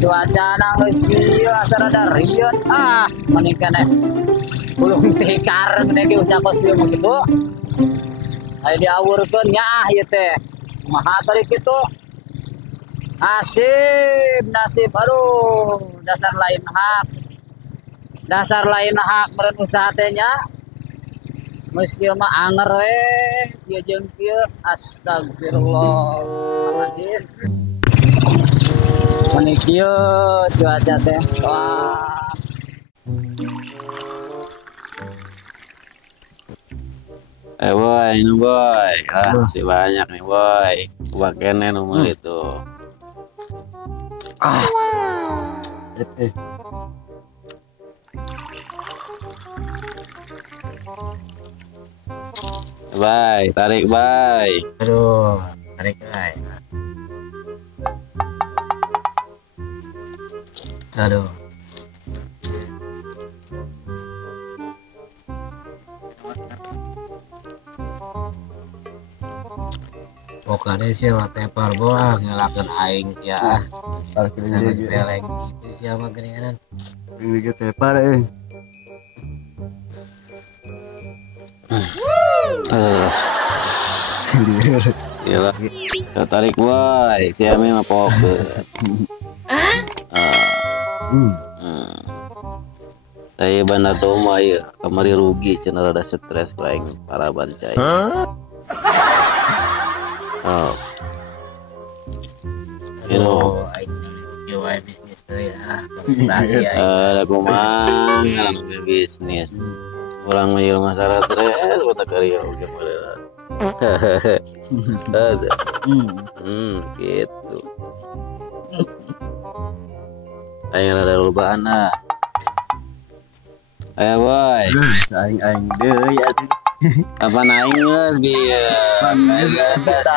cuaca nang geus asal ada riot mending kene belum tikar gede usah kostum gitu ayo diawurkeun nya ieu teh kumaha tadi kitu nasib aduh dasar lain hak meureun usaha teh nya geus kieu mah anger we kieu jeung kieu astagfirullahaladzim meni kieu cuaca teh wah boy, ini boy, masih banyak nih boy, pakainya nomor itu. Bye, tarik bye. Aduh, tarik bye. Aduh. Pokoknya sih tepar bola ngelakuin aing ya. Sama beleng gitu siapa geningan. Ini kita tepar Gila, saya tarik boy, si Ame mah pokok. Saya benar doma ya, kemarin rugi, channel ada stres lain para bancai. Oh, bisnis ya, prestasi ya. Ada kumang, kalau bisnis, orang mayul masalah stres, buat karya oke boleh. Ada, gitu. Ayo ada lobaan lah. Ayo boy, aing deui atuh. apa naik geus bieu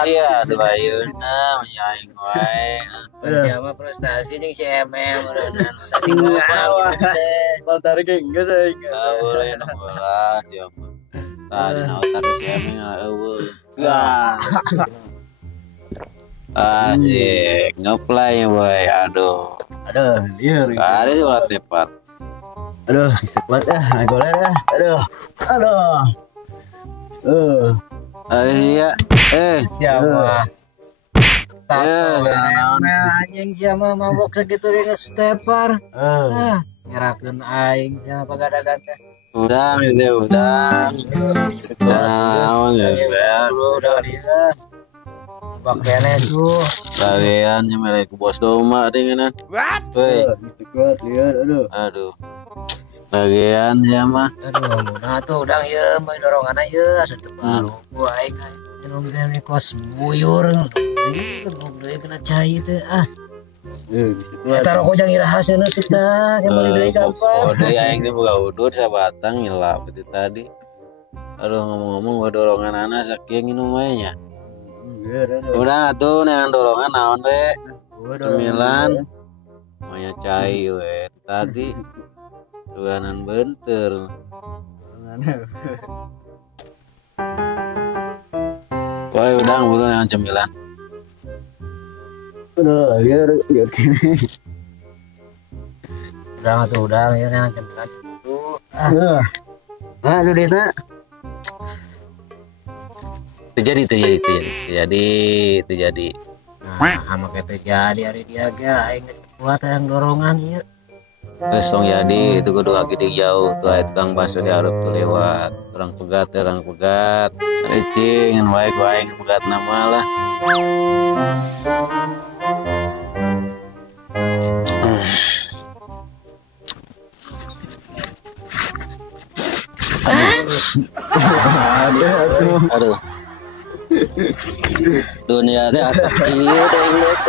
ya teu ayeuna menyaing wae Siapa prestasi jeung si MM meureunna tadi ngawah Bal tarik geus aing. boleh nu bola siapa tadi naotan si MM eueuh asik ngeplay boy aduh Lieur. ada sih ulah tepar Aduh, sekuat goler Aduh. iya siapa naon anjing siapa mabok sakitu geus tepar ngerakeun aing siapa gadagan teh udang itu udang naon ya udah dia bakene tuh bagian melek bos doma dengan woi Sekuat lieur aduh bagian siapa aduh nah tuh udang ieu mah dorongan ieu asa teu baru gua aing jeung teh kos buyur deui kena cai teh eta rokok jang irahaseuna teh tah kembali deui gampang deui aing teh boga udur sabatang ngilap itu tadi aduh ngomong-ngomong gua dorongan anak saking minum we nya udah tuh neangan dorongan naon we cemilan monya cai we tadi tuanan benter woi udang bulu yang cemilan lieur udang atuh udang ieu yang cemilan aduh desa terjadi nah make terjadi hari dia ge aing kuat yang dorongan ieu terus song jadi itu kudu lagi di jauh tuh aya tukang bakso diarep tuh lewat orang pegat cing wae ku aing pegat nama lah aduh dunia teh asa kieu teh lihat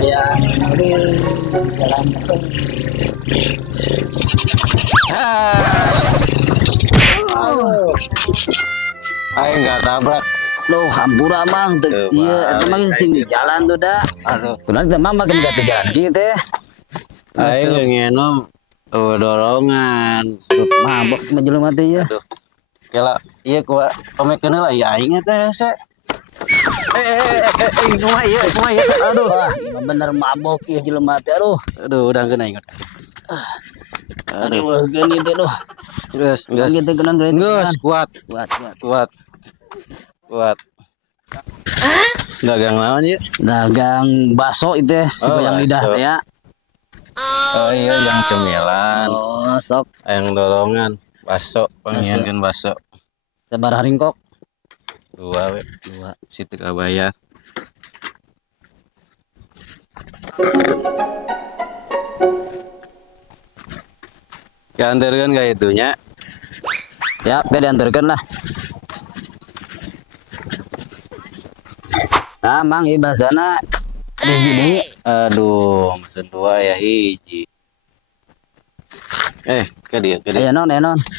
ya jalan aing enggak tabrak loh hampura mang iya eta mah sing di jalan tuh dah kunaon teh mah makin ka jalan kieu teh aing ngenom dorongan mabok menjelema teh ya aduh kela iya ku pamekeun lah ya aing teh se Kumaha ya. Aduh. Wah, bener mabok ya jelema teh aduh. Aduh, udah kena ingat. Aduh, gini teh aduh. Terus, gas. Gitu genan geus. Gas, kuat. Dagang naon ya? Dagang bakso itu ya, si goyang lidah bakso. teh ya. Oh iya, yang cemilan. Oh, sok Yang dorongan. Bakso, pangiankeun bakso. sabar haringkok. 2 we. 2. Situ kabayar. Diantarkan gak itunya? Ya, diantarkan lah. Nah, mang ieu basana gini. Aduh, mesen 2 ya hiji. Ke dia. Aya non.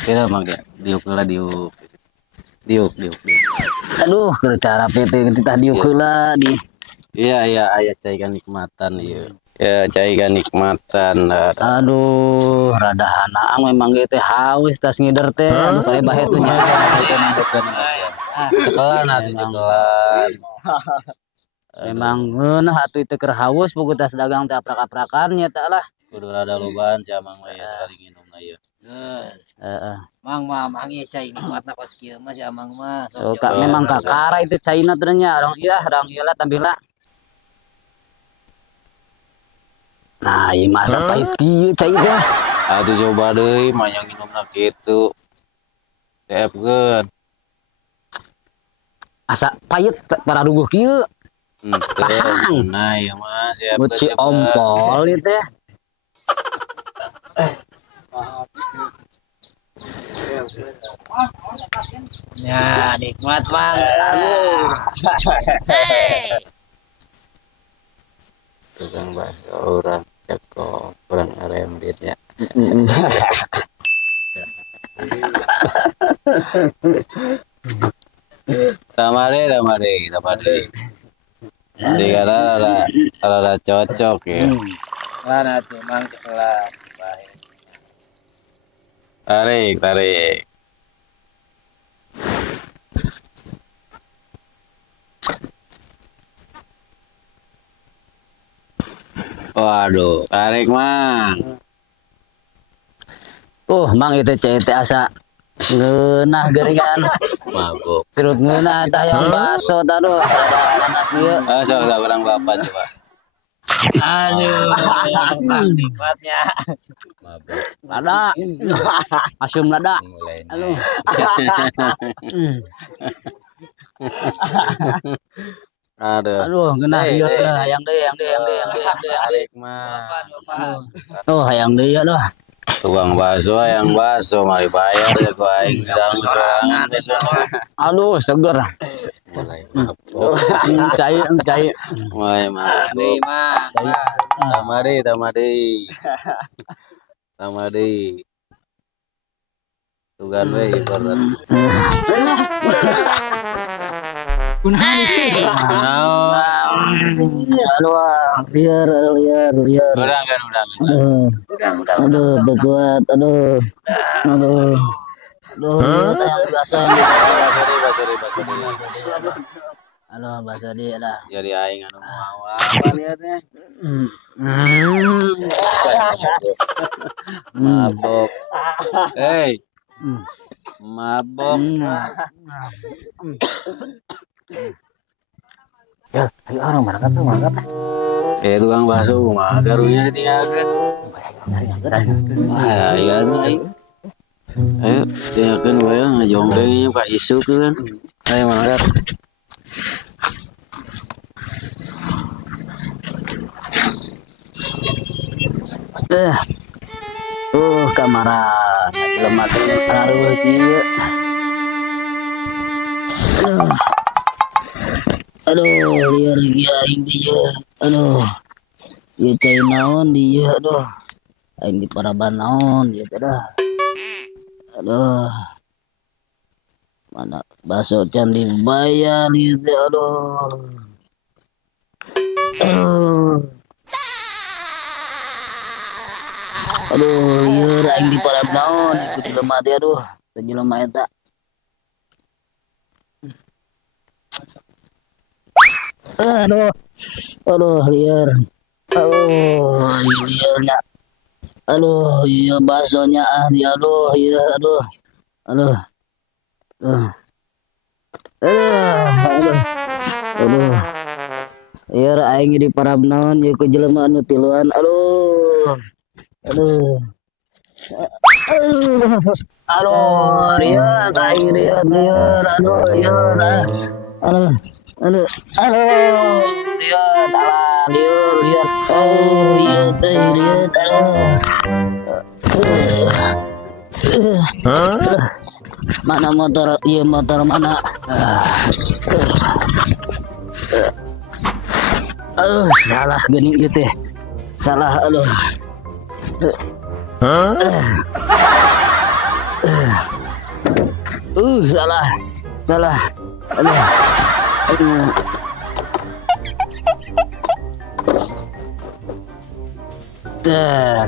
Kira mang dia. Diuk. Aduh, keur cara PT titah diuk heula di. Iya, aya cai nikmatan ieu. Ya, cai nikmatan. Aduh, rada hanaang memang ge teh haus tas ngider teh. Aduh, kae bae tuh nya. Cekelan atuh cekelan. Memang ngeunah atuh teh keur haus puguh tas dagang teh aprak-aprakan nya teh lah. Kudu rada lobaan si Amang mah ya sekali nginumna ieu. Heeh. Mang ieu cai nikmatna kos kieu mah si Amang mah. Oh, Kak, memang kakara itu China ternyata orang iya lah tampilna. Nah, ieu masa pahit kieu cai teh. Atuh coba deui manya nginumna kitu. Teepkeun. Asa pahit para ruguh kieu. Henteu. Nah, ieu mah siap Muci ompol ieu teh. Ya, nikmat Mang. Tukang bakso orang ceko, orang arembit ya. Tamare. Dikata rada cocok ya. Lah tuh Mang cekelan. Tarik. Waduh, tarik Mang. Mang itu cai teh asa ngeunah geuringan. Mabuk. Pirut ngeunah tah yang bakso tah aduh. Panas ieu. Sok orang bapak coba. Aduh, Mang nikmatnya. Mabuk. Lada. Asum lada. Mulai Aduh. Aduh, geunah ieu teh hayang deui. Tarik Mang. Oh, hayang deui ya doh. Tukang bakso yang bakso mari bayar ya ku aing dang sorangan Aduh, seger. mulai mabuk. Cai. Mulai mabuk. Tamadi. Tugan we ibarat. Liar. Udah. Aduh, kuat. Aduh, yang biasa. Aduh, bahasa dia dah. Jadi aing anu mau apa lihatnya. Mabok. Hei. Mabok. Ya, ayo orang berangkat. Tukang bakso mah garunya ditinggalkeun. Wah, iya aing. Ayo, tinggalkeun wae ngajonggengnya Pak Isu kan. Ayo mangkat. Kamaran. Jelema teh aruh kieu. Aduh, liar ya aing dia. Aduh. Ieu cai naon dia aduh. Aing di paraban naon ieu teh dah. Aduh. Mana bakso can dibayar ieu teh aduh. Aduh, lieur aing di paraban naon ikut jelema teh aduh. Teh jelema eta. Aduh, aduh liar. Aduh, liarnya. Aduh, iya baksonya ya aduh, iya aduh. Aduh. Aduh. Aduh. Iya aing di parab naon ieu ku jelema anu tiluan. Aduh. Aduh. Aduh, liar aing liar. Aduh, liar. Aduh. Aduh. Aduh. Liar, alah, liar. Oh, liar. Aduh. Mana motor? Iya motor mana? Salah geuning ieu teh. Salah aduh. Salah. Aduh. Dah.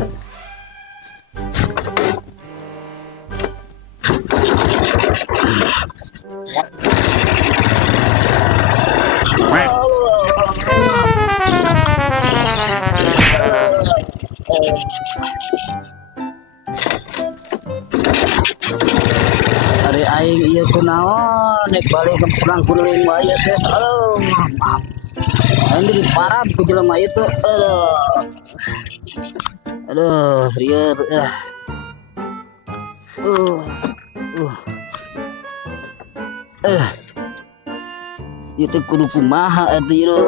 Hari aing ieu kunaon nek balik ke pulang kuliling wae teh. Aduh. Aing di parab ku jelema itu. Aduh, liar. Itu kudu kumaha atuh ieu.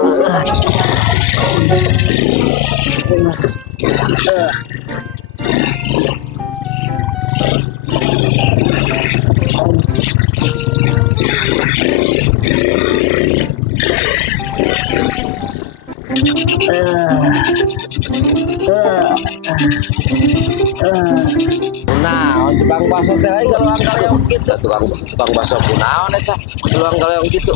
Nah, tukang bakso teh aing kalau angkal yang gitu, tukang bakso kunaon eta? Tukang angkal yang gitu.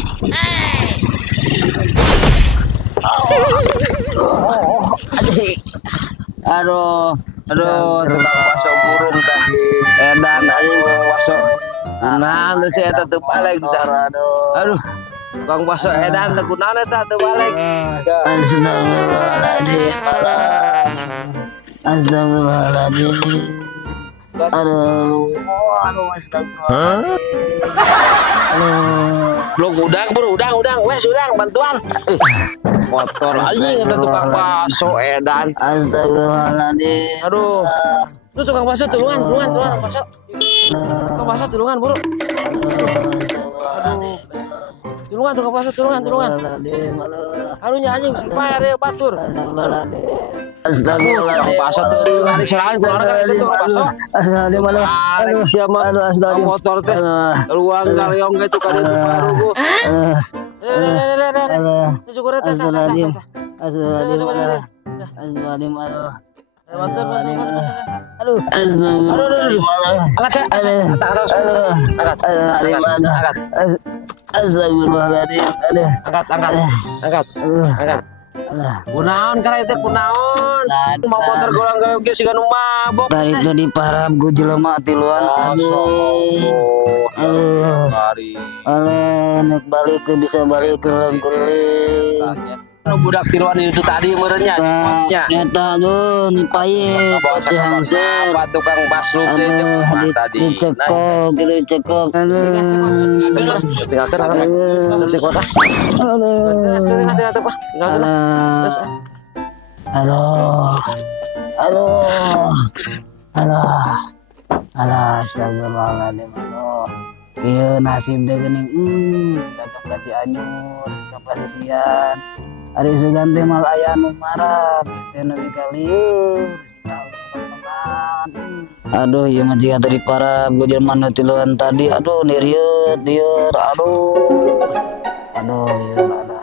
Aduh, tukang bakso burung teh. Edan anjing tukang bakso. Kunaon teh saya teu balik kita. Aduh. Tukang bakso edan teh kunaon eta teu balik. Astagfirullahaladzim. Aduh, astagfirullahaladzim. Belum udang, wes udang bantuan. Motor anjing eta tukang bakso edan. Astagfirullahaladzim. Aduh. Itu tukang bakso tulungan bakso. Tukang bakso tulungan, Bro. Aduh. Tukang bakso tulungan. Harunya anjing sing payah deh batur. Astagfirullahaladzim. Bakso tuh lari serangan keluar kan itu bakso. Aduh, siapa motor teh luang galeong gitu kan itu baru gua. Syukur teh. Astagfirullahaladzim. Aduh. Angkat saya. Astagfirullahaladzim. Angkat. Kunaon karena itu kunaon. Mau motor golang-galang ge siga nu mabok. Dari itu di parab gue jelema tiluan. Aduh, nek balik tuh bisa balik ke kuliling. Budak tiluan itu tadi merenya pasnya. Eta tuh nipaye si Hansel. Apa tukang baslu itu tadi. Dicekok, gitu dicekok. Tinggalkan astagfirullahaladzim. Iya nasib deh geuning. Cocok kasih anyur, cocok kasih sian. Ari Sugante mal aya nu marah, teh nepi kalieur. Aduh, ieu mah jiga tadi para jelema nu tiluan tadi. Aduh, lieur. Aduh, lieur.